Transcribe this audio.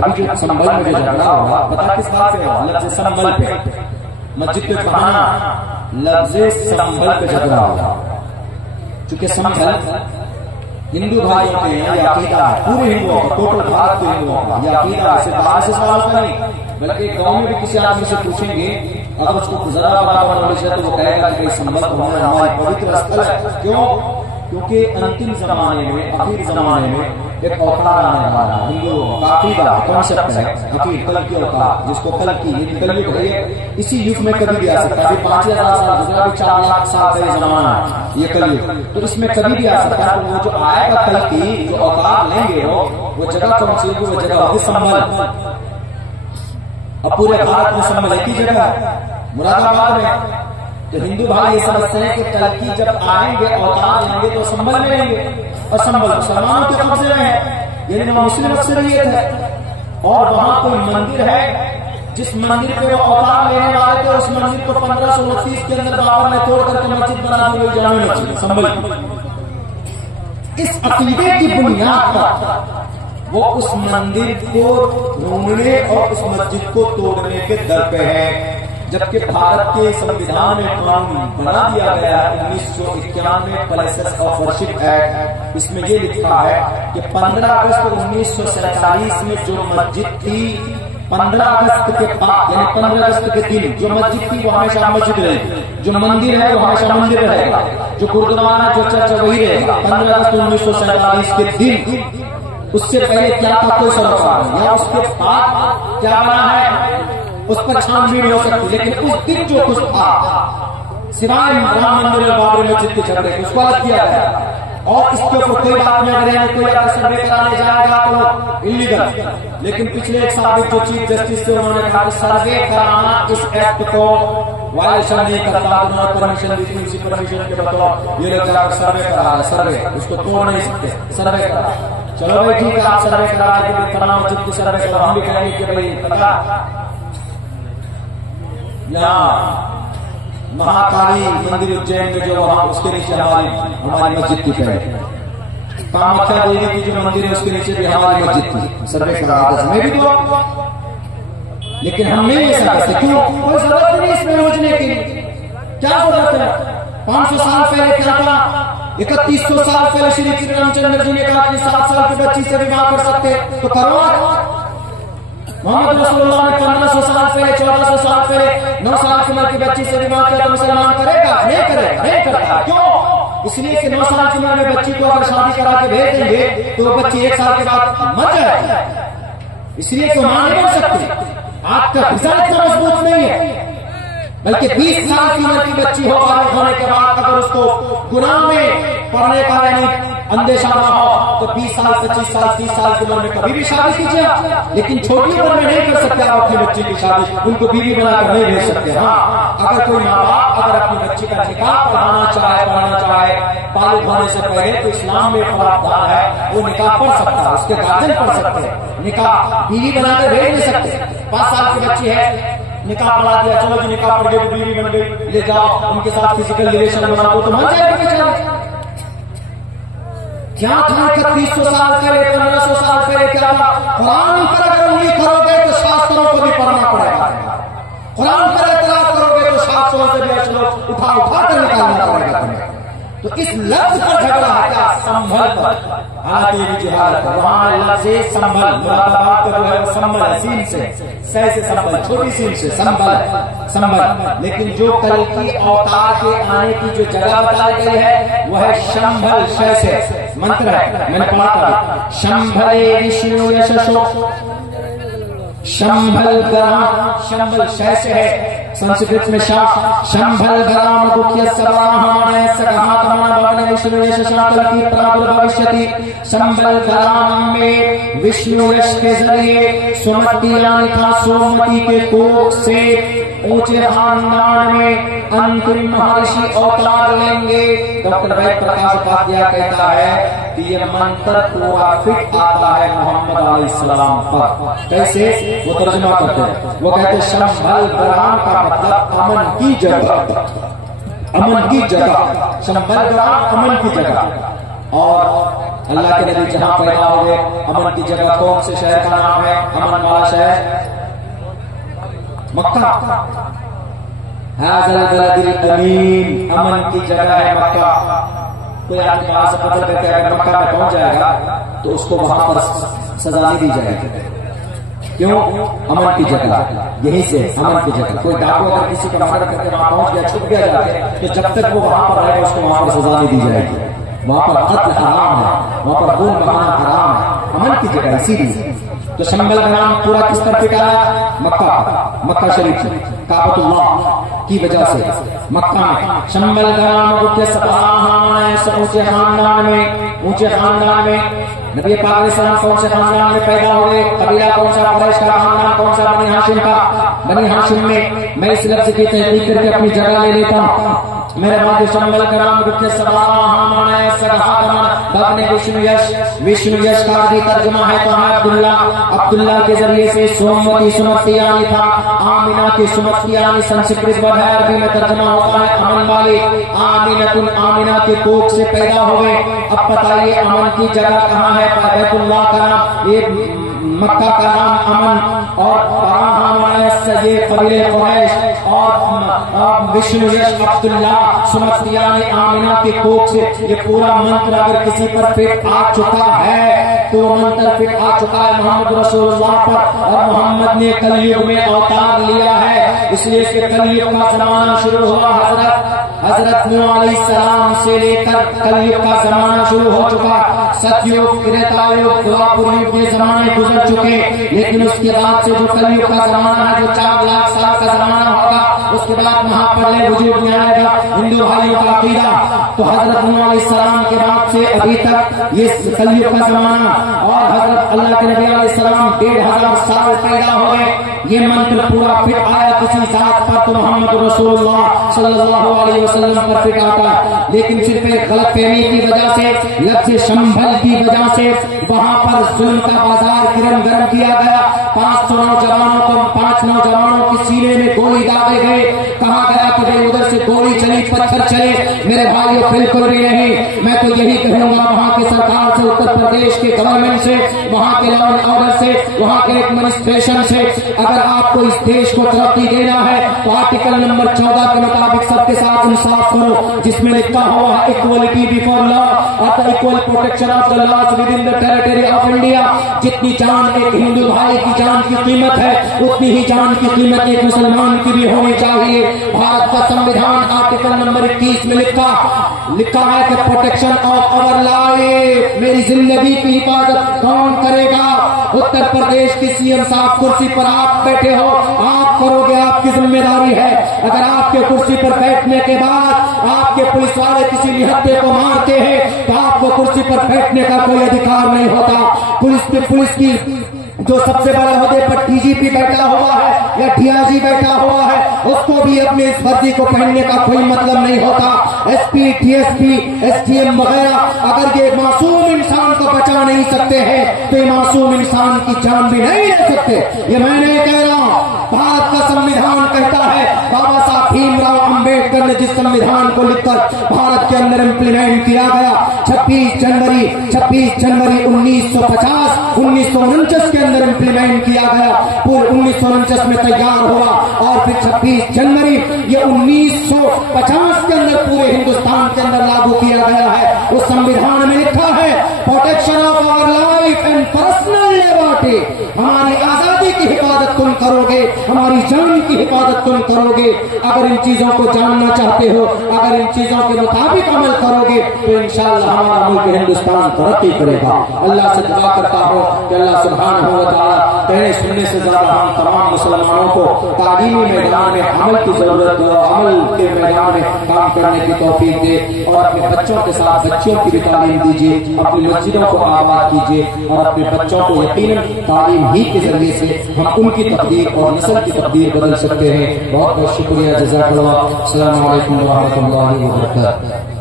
अभी जो संभल में जो झगड़ा हुआ पता किस बात से हुआ? लफ्ज़ संभल पे, मस्जिद पे बहाना लफ्ज़ संभल पे झगड़ा हुआ। चूंकि संभल हिंदू भाइयों के यहाँ या अकीदा है, पूरे हिंदुओं का, टोटल भारत के हिंदुओं का या अकीदा है, सिर्फ बाहर से सवाल का नहीं, बल्कि गाँव में भी किसी आदमी से पूछेंगे अगर उसको जरा बराबर नॉलेज है तो वो कहेगा कि संभल होना हमारी पवित्र स्थल है। क्यों? क्योंकि अंतिम जमाने में, आखिर जमाने में एक अवतार आने वाला है। हिंदुओं का अकीदा कॉन्सेप्ट है आखिर कल की अवतार, जिसको कल की कलयुग है। इसी युग में कभी भी आ सकता है। 5000 साल गुजरा, भी 4 लाख साल का ये जमाना है, ये कलयुग, तो इसमें कभी भी आ सकता है। तो वो जो आएगा कल की जो अवतार लेंगे वो जगह कौन सी होगी? वो जगह होगी संभल। अब पूरे भारत में संभल एक ही जगह है, मुरादाबाद में। तो हिंदू भाई ये समझते हैं कि कल की जब आएंगे अवतार लेंगे तो संभल में लेंगे, और संभल मुसलमानों के कब्जे में है, यानी वहां मुस्लिम अक्सरियत है। और वहां कोई मंदिर है जिस मंदिर पे वो अवतार लेने वाले थे, उस मंदिर को 1529 के अंदर बाबर ने तोड़ करके मस्जिद बना दी, जामे मस्जिद संभल की। इस अकीदे की बुनियाद पर वो उस मंदिर को ढूंढने और उस मस्जिद को तोड़ने के दर पे है। जबकि भारत के संविधान में कानून बना दिया गया है 1991 प्लेसेस ऑफ वर्शिप एक्ट। इसमें ये लिखा है कि 15 अगस्त 1947 में जो मस्जिद थी, 15 अगस्त के बाद यानी 15 अगस्त के दिन जो मस्जिद थी वो हमेशा मस्जिद रहेगी, जो मंदिर है वो हमेशा मंदिर रहेगा, जो गुरुद्वारा जो चर्च वही रहेगा। 15 अगस्त 1947 के दिन, उससे पहले क्या था कोई सरोकार नहीं, या उसके बाद क्या बना है उस पर छानबीन हो सकती, लेकिन उस दिन जो कुछ था सिवाय राम मंदिर और बाबरी मस्जिद के झगड़े उसको अलग किया गया। और इसके ऊपर कोई बात नहीं, अगर कोई अगर सर्वे कराने जाएगा तो इलीगल। लेकिन पिछले एक साल जो चीफ जस्टिस थे उन्होंने कहा कि सर्वे कराना इस एक्ट को वायलेशन नहीं करता, उन्होंने परमिशन दी थी, उसी परमिशन के बताओ ये लोग जाकर सर्वे करा रहे, सर्वे उसको तोड़ नहीं सकते, सर्वे करा। चलो भाई ठीक है, आप सर्वे करा रहे फलाना मस्जिद की सर्वे करो, हम भी कहेंगे कि भाई पता यहाँ महाकाली मंदिर उज्जैन में जो वहां उसके नीचे हमारी मस्जिद की है, कामाख्या देवी की जो मंदिर है उसके नीचे भी हमारी मस्जिद थी, सर्वे करा हमें भी दो। लेकिन हम नहीं ऐसा करते, क्यों? कोई जरूरत नहीं इसमें योजना की, क्या जरूरत है? 500 साल पहले क्या था? 3100 साल पहले श्री रामचंद्र जी ने कहा कि 7 साल की बच्ची से विवाह कर सकते, तो करो। मोहम्मद रसूलुल्लाह ने 1500 साल पहले, 1400 साल पहले 9 साल की उम्र की बच्ची से विवाह किया तो मुसलमान करेगा? नहीं करेगा, नहीं करता। क्यों? इसलिए कि 9 साल की उम्र में बच्ची को अगर शादी करा के भेज देंगे तो वो बच्ची 1 साल के बाद मर जाएगी। इसलिए कि मां नहीं बन सकती, आपका हिसाब इतना मजबूत नहीं है। बल्कि 20 साल की उम्र की बच्ची होने के बाद अगर उसको गुनाह में पढ़ने का यानी अंदेशा ना हो तो 20 साल 25 साल 30 साल की उम्र में कभी भी शादी कीजिए, लेकिन छोटी उम्र में नहीं कर सकते आप अपनी बच्ची की शादी, उनको बीवी बनाकर नहीं भेज सकते। हाँ, अगर कोई माँ बाप अगर अपनी बच्ची का निकाह पढ़ाना चाहे बालिग होने से पहले तो इस्लाम में प्रावधान है, वो निकाह पढ़ सकता है, उसके गार्जियन पढ़ सकते हैं, निकाह बीवी बनाकर भेज नहीं सकते। 5 साल की बच्ची है, निकाह पढ़ा दिया, चलो जी निकाह पढ़ गई, बीवी बन गई, ले जाओ उनके साथ फिजिकल रिलेशन बना दो तो मर जाएगी बेचारी। क्या था 3100 साल पहले, 1500 साल पहले क्या था? कुरान पर अगर उंगली करोगे तो शास्त्रों को भी पढ़ना पड़ेगा, कुरान पर एतराज करोगे तो शास्त्रों से भी उठा कर निकालना पड़ेगा तुम्हें। तो इस लफ्ज पर झगड़ा है क्या? संभल पर। हालांकि ये जिहाद है, वहां लफ्ज संभल, मुरादाबाद का जो है संभल, सीन से संभल, छोटी सीन से संभल। लेकिन जो कल की अवतार के आने की जो जगह बताई गई है वह है शंभल, शय से मंत्र है, मैंने पढ़ा था। शंभले विष्णु यशसो, शंभल गराम, शंभल शय से है संस्कृत में शंभल गराम मुख्य सवाहमानय सगहातमन भवन विष्णु यशशाकल की प्रादुर्भविष्यति। शंभल गराम में विष्णु यश के जरिए सुमति यानी था सोमती के कोख से ऊंचे खानदान में अंतिम महर्षि अवतार लेंगे। डॉक्टर वैद प्रकाश उपाध्याय कहता है कि ये मंत्र पूरा फिट आता है मोहम्मद अलैहिस्सलाम पर। कैसे? वो तर्जुमा करते हैं, वो कहते हैं शंभल गराम का मतलब अमन की जगह, अमन की जगह, शंभल गराम अमन की जगह। और अल्लाह के नबी जहां पैदा हुए, अमन की जगह कौन से शहर का नाम है? अमन वाला शहर मक्का। हाज़ल बलदिल अमीन, अमन की जगह है मक्का। कोई आदमी वहां से बदल करके अगर मक्का में पहुंच जाएगा तो उसको वहां पर सजा नहीं दी जाएगी। क्यों? अमन की जगह यहीं से, अमन की जगह। कोई डाकू अगर किसी को मर्डर करके वहां पहुंच गया, छुप गया जाके, तो जब तक वो वहां पर रहेगा उसको वहां पर सजा नहीं दी जाएगी। वहां पर कत्ल हराम है, वहां पर खून बहाना हराम है, अमन की जगह इसीलिए। तो शंबल का नाम पूरा किस तरह पिटा है? मक्का, मक्का शरीफ, काबतुल्लाह की वजह से मक्का में शंबल का नाम ऊंचे खानदान में, ऊंचे खानदान में नबी पाक ने सलाम कौन से खानदान में पैदा हुए? कबीला कौन सा? कुरैश का खानदान कौन सा? बनी हाशिम का। बनी हाशिम में मैं इस लफ्ज की तहकीक करके अपनी जगह ले लेता हूँ। मेरे बाद शंबल का नाम विष्णु यश का भी तर्जुमा है तो अब्दुल्ला, अब्दुल्ला के जरिए से सोमवती सुमति यानी था, आमिना की सुमति यानी संस्कृत व अरबी में तर्जुमा होता है अमन वाली। आमिनतुन, आमिना के कोख से पैदा हुए। अब बताइए अमन की जगह कहाँ है? बैतुल्लाह का नाम, ये मक्का का नाम अमन, और ये कबीले कुरैश, और विष्णु यश अब्दुल्ला सुमति यानी आमिना के कोख से। ये पूरा मंत्र अगर किसी पर फिट आ चुका है तो मंत्र फिट आ चुका है मोहम्मद रसूलुल्लाह पर, और मोहम्मद ने कलयुग में अवतार लिया है। इसलिए कलयुग का जमाना शुरू हुआ हजरत नूह अलैहिस्सलाम से लेकर कलयुग का जमाना शुरू हो चुका। सतयुग, त्रेतायुग, द्वापर युग के जमाने गुजर चुके, लेकिन उसके बाद से जो कलयुग का जमाना है, जो 4 लाख साल का जमाना होगा, उसके बाद महाप्रलय वजूद में आएगा। हिंदू भाइयों का अकीदा तो हजरत नूह अलैहिस्सलाम के बाद से अभी तक ये कलयुग का जमाना, और हजरत अल्लाह के नबी अलैहिस्सलाम 1500 साल पैदा हुए। ये मंत्र पूरा फिट आया किसी जात पर तो मोहम्मद रसूलुल्लाह सल्लल्लाहु अलैहि वसल्लम पर फिट आता है। लेकिन सिर्फ एक गलत फहमी की वजह से, लफ्ज़ शंभल की वजह से वहां पर जुल्म का बाजार गिरम गरम किया गया। 5 नौजवानों को, 5 नौजवानों के सीने में गोली दागे गए। कहा गया कि उधर से गोली चली, पत्थर चले। मेरे भाइयों बिल्कुल भी नहीं। मैं तो यही कहूंगा वहां की सरकार से, उत्तर प्रदेश के गवर्नमेंट से, वहां के लॉ एंड ऑर्डर से, वहां के एडमिनिस्ट्रेशन से, अगर आपको इस देश को तरक्की देना है तो आर्टिकल नंबर 14 के मुताबिक सबके साथ इंसाफ करो, जिसमें लिखा हुआ है इक्वलिटी बिफोर लॉ और the equal protection of the laws within the territory of India. जितनी जान एक हिंदू भाई की जान की कीमत है, उतनी ही जान की कीमत एक मुसलमान की भी होनी चाहिए। भारत का संविधान आर्टिकल नंबर 21 में लिखा है कि प्रोटेक्शन ऑफ अवर लाइफ, मेरी जिंदगी की हिफाजत कौन करेगा? उत्तर प्रदेश की सीएम साहब कुर्सी पर आप बैठे हो, आप करोगे, आपकी जिम्मेदारी है। अगर आपके कुर्सी पर बैठने के बाद आपके पुलिस वाले किसी निहत्थे को मारते हैं तो आपको कुर्सी पर बैठने का कोई अधिकार नहीं होता। पुलिस की जो सबसे बड़े ओहदे पर डीजीपी बैठा हुआ है या डीआईजी बैठा हुआ है, उसको भी अपने इस वर्दी को पहनने का कोई मतलब नहीं होता। एसपी, डीएसपी, एसडीएम वगैरह अगर ये मासूम इंसान को बचा नहीं सकते हैं तो ये मासूम इंसान की जान भी नहीं ले सकते। ये मैं नहीं कह रहा हूं, भारत का संविधान कहता है। बाबा साहब भीमराव अंबेडकर ने जिस संविधान को लिखकर भारत के अंदर इम्प्लीमेंट किया गया 26 जनवरी 1949 के अंदर इम्प्लीमेंट किया गया, पूरे 1949 में तैयार हुआ और फिर 26 जनवरी ये 1950 के अंदर पूरे हिंदुस्तान के अंदर लागू किया गया है। उस संविधान में लिखा है protection of our life and personal liberty, हमारी आजादी की हिफाजत तुम करोगे, हमारी जान की हिफाजत तुम करोगे। अगर इन चीजों को जानना चाहते हो, अगर इन चीजों के मुताबिक अमल करोगे तो इंशाअल्लाह हमारा मुल्क हिंदुस्तान तरक्की करेगा। अल्लाह से दुआ करता हूँ कि अल्लाह सुब्हानहू व तआला कहने सुनने से ज्यादा हम तमाम मुसलमानों को तालीमी मैदान में अमल की जरूरत है, अमल के मैदान में काम करने की तौफीक दे और अपने बच्चों के साथ बच्चियों की भी तालीम दीजिए, अपनी मस्जिदों को आबाद कीजिए और अपने बच्चों को यकीनन तालीम ही के जरिए से हम उनकी तकदीर और नस्ल की तकदीर बदल सकते हैं। बहुत बहुत शुक्रिया, जज़ाकल्लाह। अस्सलामु अलैकुम व रहमतुल्लाहि व बरकातहू।